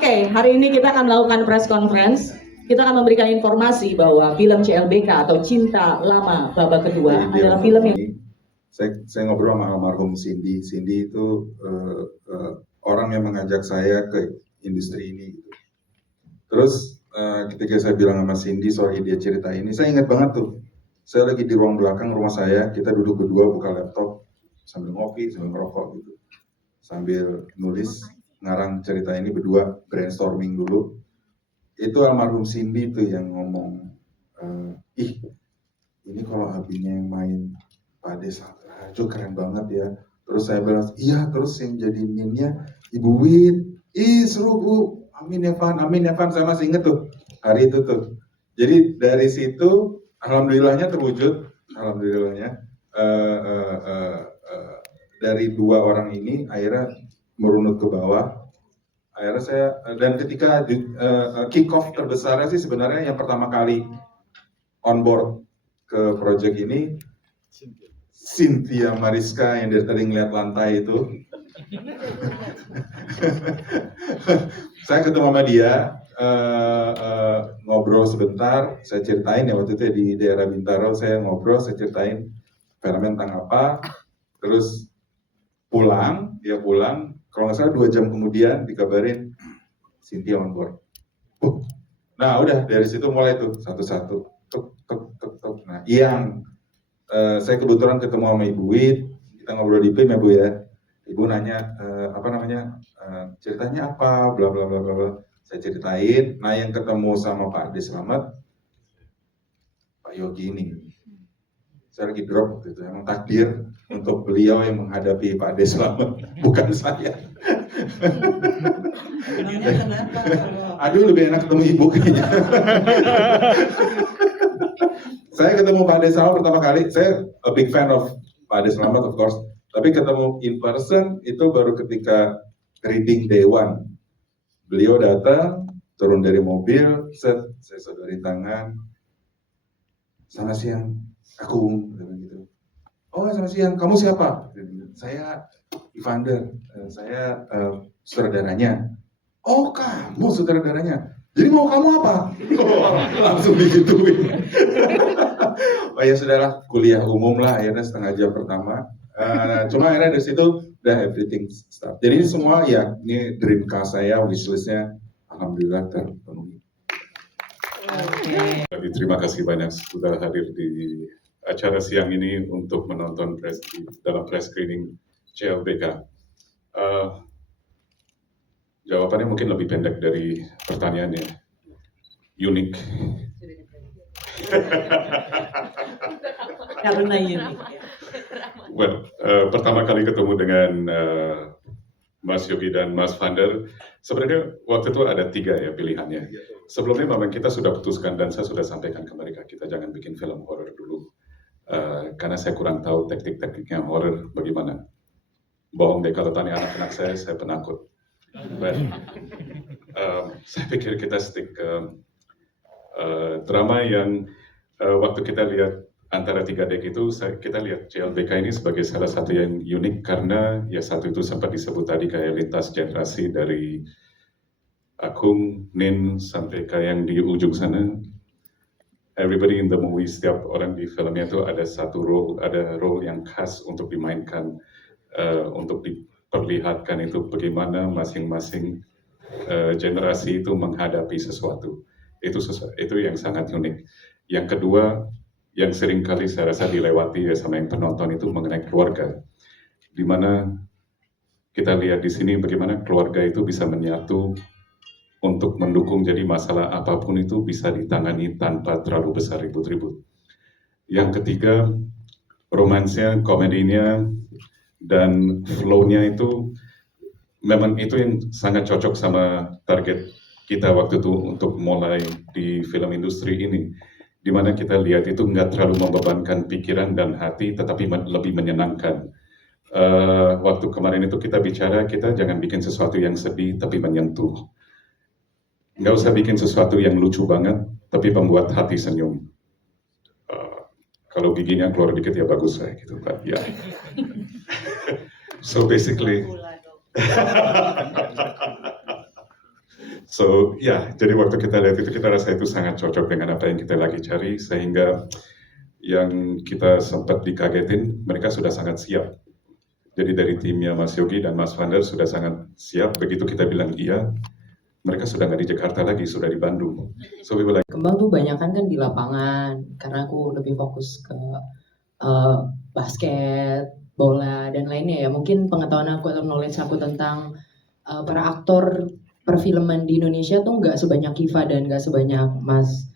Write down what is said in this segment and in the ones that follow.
Oke, hari ini kita akan melakukan press conference. Kita akan memberikan informasi bahwa film CLBK atau Cinta Lama Babak Kedua adalah film yang... Saya ngobrol sama almarhum Cindy. Cindy itu orang yang mengajak saya ke industri ini. Terus ketika saya bilang sama Cindy soal ide cerita ini, saya ingat banget tuh. Saya lagi di ruang belakang rumah saya, kita duduk berdua buka laptop sambil ngopi, sambil ngerokok gitu. Sambil nulis, ngarang cerita ini berdua, brainstorming dulu. Itu almarhum Cindy tuh yang ngomong, ini kalau abinya yang main Pak Ades Raharjo keren banget ya. Terus saya bilang, iya, terus yang jadi Ninnya Ibu Wit, seru Bu, amin ya Van, saya masih inget tuh, hari itu tuh. Jadi dari situ, alhamdulillahnya terwujud, alhamdulillahnya, dari dua orang ini akhirnya merunut ke bawah. Akhirnya saya, dan ketika kick off terbesarnya sih sebenarnya yang pertama kali on board ke project ini, Cynthia Mariska yang dari tadi ngeliat lantai itu. Saya ketemu sama dia, ngobrol sebentar, saya ceritain ya waktu itu ya, di daerah Bintaro, saya ngobrol, saya ceritain filmnya tentang apa, terus dia pulang, kalau nggak salah 2 jam kemudian dikabarin Cynthia on board. Nah udah dari situ mulai tuh satu-satu, tuk. Nah saya kebetulan ketemu sama Ibu Wit, kita ngobrol di PIM ya Bu ya. Ibu nanya ceritanya apa, bla bla bla bla. Saya ceritain. Nah yang ketemu sama Pak Ades Slamet, Pak Yogi ini. Saya lagi drop gitu, emang takdir untuk beliau yang menghadapi Pak Ades Slamet, bukan saya. Aduh lebih enak ketemu Ibu kayaknya. Saya ketemu Pak Ades Slamet pertama kali, saya a big fan of Pak Ades Slamet of course, tapi ketemu in person itu baru ketika reading day one. Beliau datang, turun dari mobil, saya sodorin tangan, selamat siang, aku, gitu. Oh selamat siang, kamu siapa? Saya Evander, saya saudaranya. Oh kamu saudaranya, jadi mau kamu apa? Langsung digituin. Oh ya sudahlah, kuliah umum lah akhirnya setengah jam pertama. Cuma akhirnya dari situ udah everything start. Jadi ini semua ya, ini dream car saya, wishlistnya alhamdulillah terpenuhi. Terima kasih banyak sudah hadir di acara siang ini untuk menonton dalam press screening CLBK. Jawabannya mungkin lebih pendek dari pertanyaannya. Unik. Karena unik. Well, pertama kali ketemu dengan Mas Yogi dan Mas Vander, sebenarnya waktu itu ada 3 ya pilihannya. Sebelumnya memang kita sudah putuskan dan saya sudah sampaikan ke mereka, kita jangan bikin film horor dulu. Karena saya kurang tahu teknik-tekniknya horor bagaimana. Bohong deh kalau tanya anak-anak saya penakut. But, saya pikir kita stick ke drama yang waktu kita lihat antara 3 deck itu, kita lihat CLBK ini sebagai salah satu yang unik karena ya satu itu sempat disebut tadi kayak lintas generasi dari Akung, Nin, sampai ke yang di ujung sana. Everybody in the movie, setiap orang di filmnya itu ada satu role yang khas untuk dimainkan, untuk diperlihatkan itu bagaimana masing-masing generasi itu menghadapi sesuatu. Itu yang sangat unik. Yang kedua, yang sering kali saya rasa dilewati ya sama yang penonton itu mengenai keluarga. Di mana kita lihat di sini bagaimana keluarga itu bisa menyatu untuk mendukung, jadi masalah apapun itu bisa ditangani tanpa terlalu besar ribut-ribut. Yang ketiga, romansnya, komedinya, dan flow-nya itu memang itu yang sangat cocok sama target kita waktu itu untuk mulai di film industri ini. Di mana kita lihat itu nggak terlalu membebankan pikiran dan hati, tetapi lebih menyenangkan. Waktu kemarin itu kita bicara, kita jangan bikin sesuatu yang sedih, tapi menyentuh. Nggak usah bikin sesuatu yang lucu banget, tapi membuat hati senyum. Kalau giginya keluar dikit ya bagus lah, gitu kan. Ya. So basically, So ya, jadi waktu kita lihat itu kita rasa itu sangat cocok dengan apa yang kita lagi cari, sehingga yang kita sempat dikagetin mereka sudah sangat siap. Jadi dari timnya Mas Yogi dan Mas Vander sudah sangat siap. Begitu kita bilang iya, mereka sudah nggak di Jakarta lagi, sudah di Bandung. So we were like, Kembang tuh banyakan kan di lapangan karena aku lebih fokus ke basket, bola dan lainnya ya. Mungkin pengetahuan aku atau knowledge aku tentang para aktor perfilman di Indonesia tuh nggak sebanyak Kiva dan nggak sebanyak Mas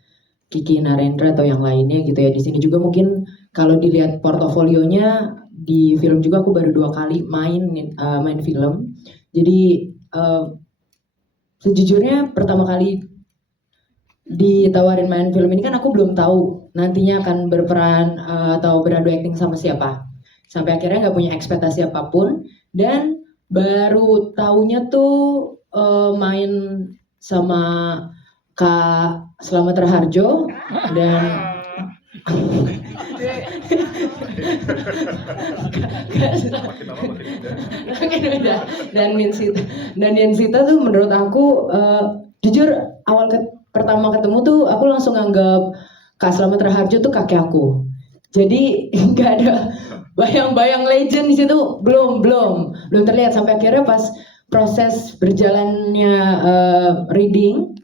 Kiki Narendra atau yang lainnya gitu ya. Di sini juga mungkin kalau dilihat portofolionya di film juga aku baru 2 kali main film. Jadi sejujurnya pertama kali ditawarin main film ini kan aku belum tahu nantinya akan berperan atau beradu akting sama siapa. Sampai akhirnya nggak punya ekspektasi apapun dan baru taunya tuh main sama Kak Slamet Raharjo dan dan Ninsita tuh menurut aku jujur awal pertama ketemu tuh aku langsung anggap Kak Slamet Raharjo tuh kakek aku. Jadi nggak ada bayang-bayang legend di situ belum terlihat sampai akhirnya pas proses berjalannya reading,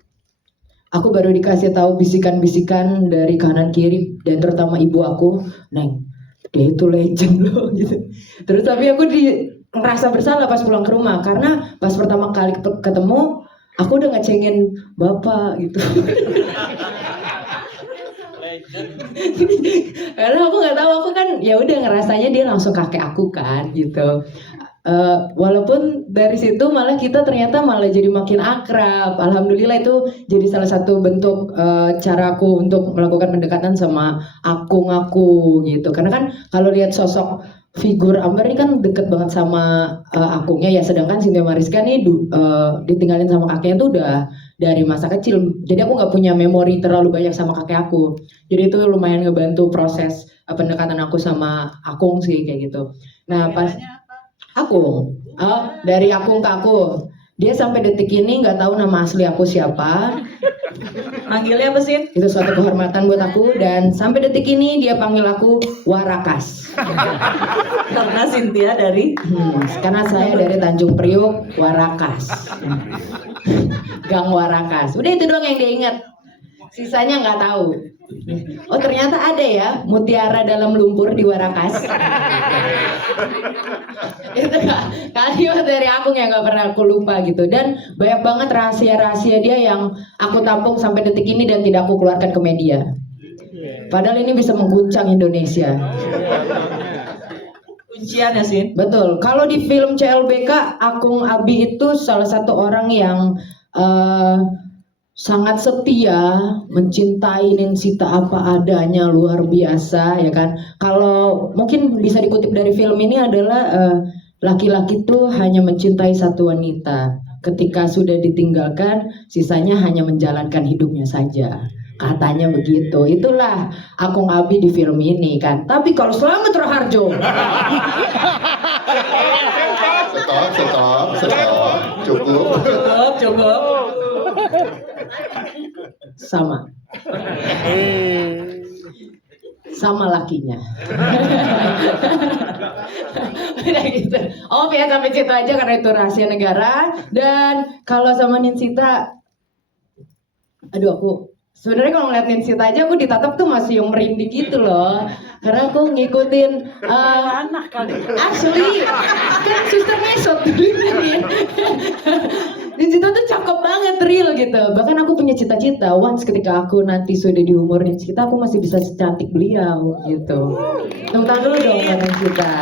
aku baru dikasih tahu bisikan-bisikan dari kanan kiri dan terutama ibu aku, Neng, dia itu legend loh gitu. Terus tapi aku ngerasa bersalah pas pulang ke rumah karena pas pertama kali ketemu, aku udah ngecengin bapak gitu. Karena aku nggak tahu, aku kan ya udah ngerasanya dia langsung kakek aku kan gitu. Walaupun dari situ malah kita ternyata malah jadi makin akrab. Alhamdulillah itu jadi salah satu bentuk caraku untuk melakukan pendekatan sama akung aku gitu. Karena kan kalau lihat sosok figur Amber ini kan deket banget sama akungnya ya. Sedangkan Cynthia Mariska nih ditinggalin sama kakeknya tuh udah dari masa kecil. Jadi aku nggak punya memori terlalu banyak sama kakek aku. Jadi itu lumayan ngebantu proses pendekatan aku sama akung sih kayak gitu. Nah pas Akung, dari Akung ke aku. Dia sampai detik ini nggak tahu nama asli aku siapa. Manggilnya apa sih? Itu suatu kehormatan buat aku dan sampai detik ini dia panggil aku Warakas. Karena Cynthia dari Karena saya dari Tanjung Priuk, Warakas. Gang Warakas. Udah itu doang yang dia ingat. Sisanya nggak tahu. Oh ternyata ada ya mutiara dalam lumpur di Warakas. Itu kalimat dari aku yang nggak pernah aku lupa gitu. Dan banyak banget rahasia-rahasia dia yang aku tampung sampai detik ini dan tidak aku keluarkan ke media. Padahal ini bisa mengguncang Indonesia. kunciannya sih. Betul. Kalau di film CLBK, Akung Abi itu salah satu orang yang sangat setia, mencintai Ninsita apa adanya, luar biasa ya kan. Kalau mungkin bisa dikutip dari film ini adalah laki-laki itu hanya mencintai satu wanita. Ketika sudah ditinggalkan, sisanya hanya menjalankan hidupnya saja. Katanya begitu. Itulah Akung Abi di film ini kan. Tapi kalau Slamet Raharjo Stop. Cukup. sama lakinya. Udah gitu. Oh ya sampai situ aja karena itu rahasia negara. Dan kalau sama Ninsita, aduh aku sebenarnya kalau ngeliat Ninsita aja aku ditatap tuh masih yang merinding gitu loh. Karena aku ngikutin Anak kali. actually kan Suster Mesot Ninsita tuh cakep banget, real gitu. Bahkan aku punya cita-cita once ketika aku nanti sudah di umur Ninsita, aku masih bisa secantik beliau gitu. Tepuk tangan dulu dong buat Ninsita.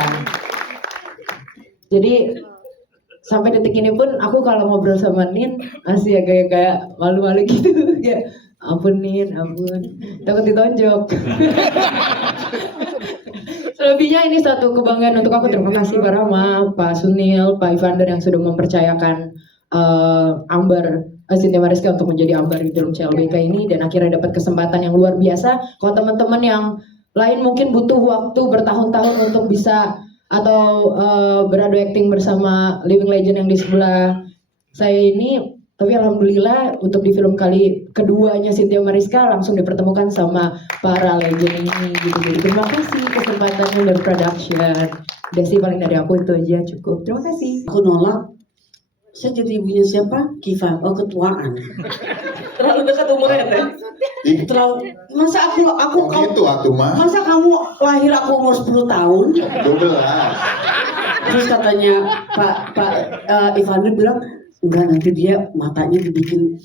Jadi sampai detik ini pun aku kalau ngobrol sama Nin masih agak kayak malu-malu gitu. Ya ampun Nin, ampun, takut ditonjok. Selebihnya ini satu kebanggaan untuk aku. Terima kasih Pak Rama, Pak Sunil, Pak Ivander yang sudah mempercayakan Amber Cynthia Mariska untuk menjadi Amber di film CLBK ini, dan akhirnya dapat kesempatan yang luar biasa. Kalau teman-teman yang lain mungkin butuh waktu bertahun-tahun untuk bisa atau beradu acting bersama living legend yang di sebelah saya ini, Tapi alhamdulillah untuk di film kali keduanya Cynthia Mariska langsung dipertemukan sama para legend ini gitu. Jadi terima kasih kesempatannya dari production. Udah sih paling dari aku itu aja cukup. Terima kasih. Aku nolak. Saya jadi ibunya siapa? Kiva. Oh, ketuaan. Terlalu dekat umurnya teh. Terlalu masa aku Gitu atuh mah. masa kamu lahir aku umur 10 tahun? 12. Terus katanya Pak Ivandri bilang enggak, nanti dia matanya dibikin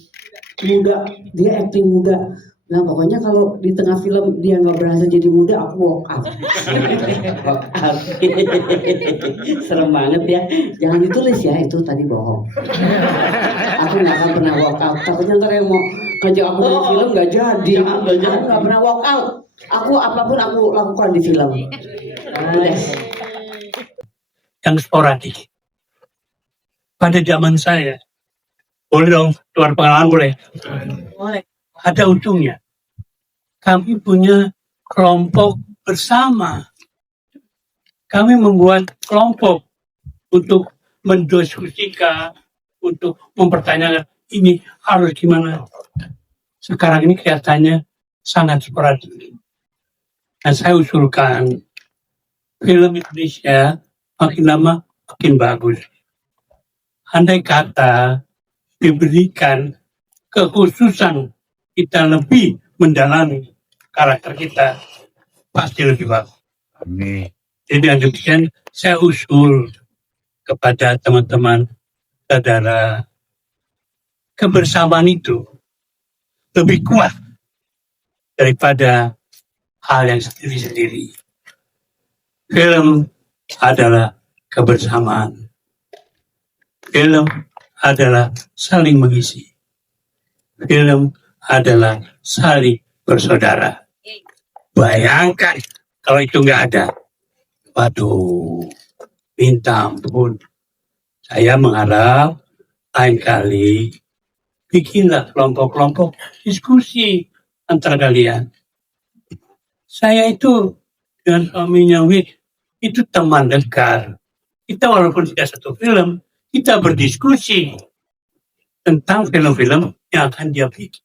muda, dia acting muda. Nah pokoknya kalau di tengah film dia nggak berasa jadi muda, aku walk out. Walk out. Serem banget ya. Jangan ditulis ya, itu tadi bohong. Aku nggak akan pernah walk out. Takutnya ntar yang mau ngajak aku di film nggak jadi. Aku nggak pernah walk out. Aku apapun aku lakukan di film. Yang sporadik. Pada zaman saya, boleh dong keluar pengalaman boleh? Boleh. Ada untungnya. Kami punya kelompok bersama. Kami membuat kelompok untuk mendiskusikan, untuk mempertanyakan ini harus gimana. Sekarang ini kelihatannya sangat sporadik. Dan saya usulkan film Indonesia makin lama makin bagus. Andai kata diberikan kekhususan kita lebih mendalami karakter kita, pasti lebih bagus. Amin. Jadi dengan demikian saya usul kepada teman-teman saudara, kebersamaan itu lebih kuat daripada hal yang sendiri-sendiri. Film adalah kebersamaan. Film adalah saling mengisi. Film adalah saling bersaudara. Bayangkan kalau itu nggak ada. Waduh, minta ampun. Saya mengharap lain kali bikinlah kelompok-kelompok diskusi antara kalian. Saya itu dengan suaminya Wid itu teman dekat. Kita walaupun tidak satu film, kita berdiskusi tentang film-film yang akan dia bikin.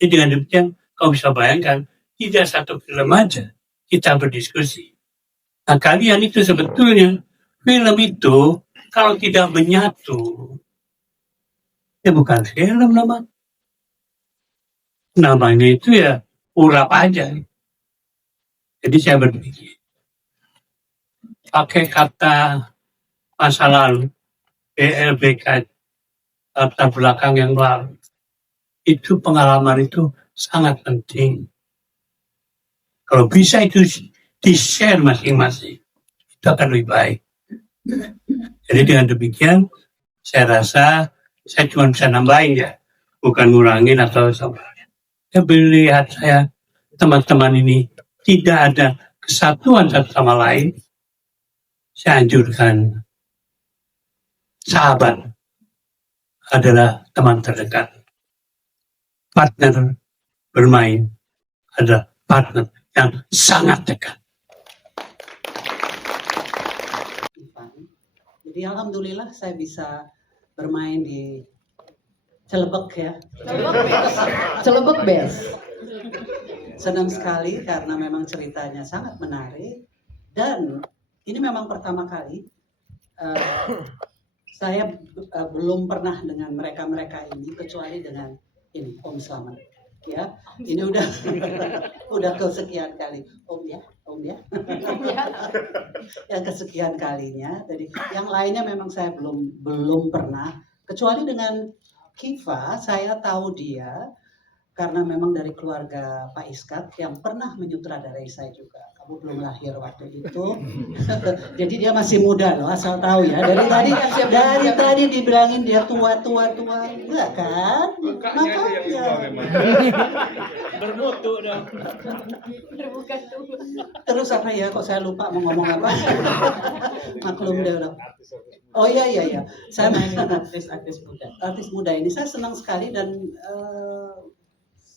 Jadi dengan demikian, kau bisa bayangkan, tidak satu film aja, kita berdiskusi. Nah kalian itu sebetulnya, film itu, kalau tidak menyatu, ya bukan film namanya. Namanya itu ya, urap aja. Jadi saya berpikir, pakai kata masa lalu, PLBK, latar belakang yang lalu, itu pengalaman itu sangat penting. Kalau bisa itu di-share masing-masing, itu akan lebih baik. Jadi dengan demikian, saya rasa saya cuma bisa nambahin ya, bukan ngurangin atau sama. Saya melihat saya, teman-teman ini tidak ada kesatuan satu sama lain, saya anjurkan sahabat adalah teman terdekat. Partner bermain adalah partner yang sangat dekat. Jadi alhamdulillah saya bisa bermain di Celebek ya. Celebek best. Senang sekali karena memang ceritanya sangat menarik dan ini memang pertama kali saya belum pernah dengan mereka ini kecuali dengan ini Om Slamet ya. Ini udah kesekian kali Om ya. Yang kesekian kalinya. Jadi yang lainnya memang saya belum pernah kecuali dengan Kiva. Saya tahu dia karena memang dari keluarga Pak Iskat yang pernah menyutradarai saya juga. Kamu belum lahir waktu itu. Jadi dia masih muda loh, asal tahu ya. Dari tadi dibilangin dia tua. Enggak kan? Makanya. Bermutu dong. Terus apa ya, kok saya lupa mau ngomong apa. Maklum deh loh. Oh iya. Saya main artis muda ini. Saya senang sekali dan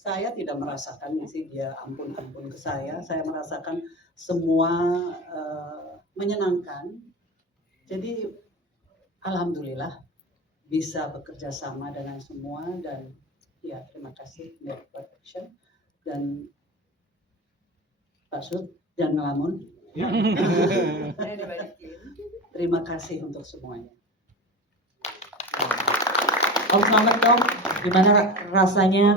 saya tidak merasakan sih dia ampun ke saya. Saya merasakan semua menyenangkan. Jadi alhamdulillah bisa bekerja sama dengan semua, dan ya terima kasih Network Action dan Pak Sud dan ngelamun. Terima kasih untuk semuanya. Om selamat Om, gimana rasanya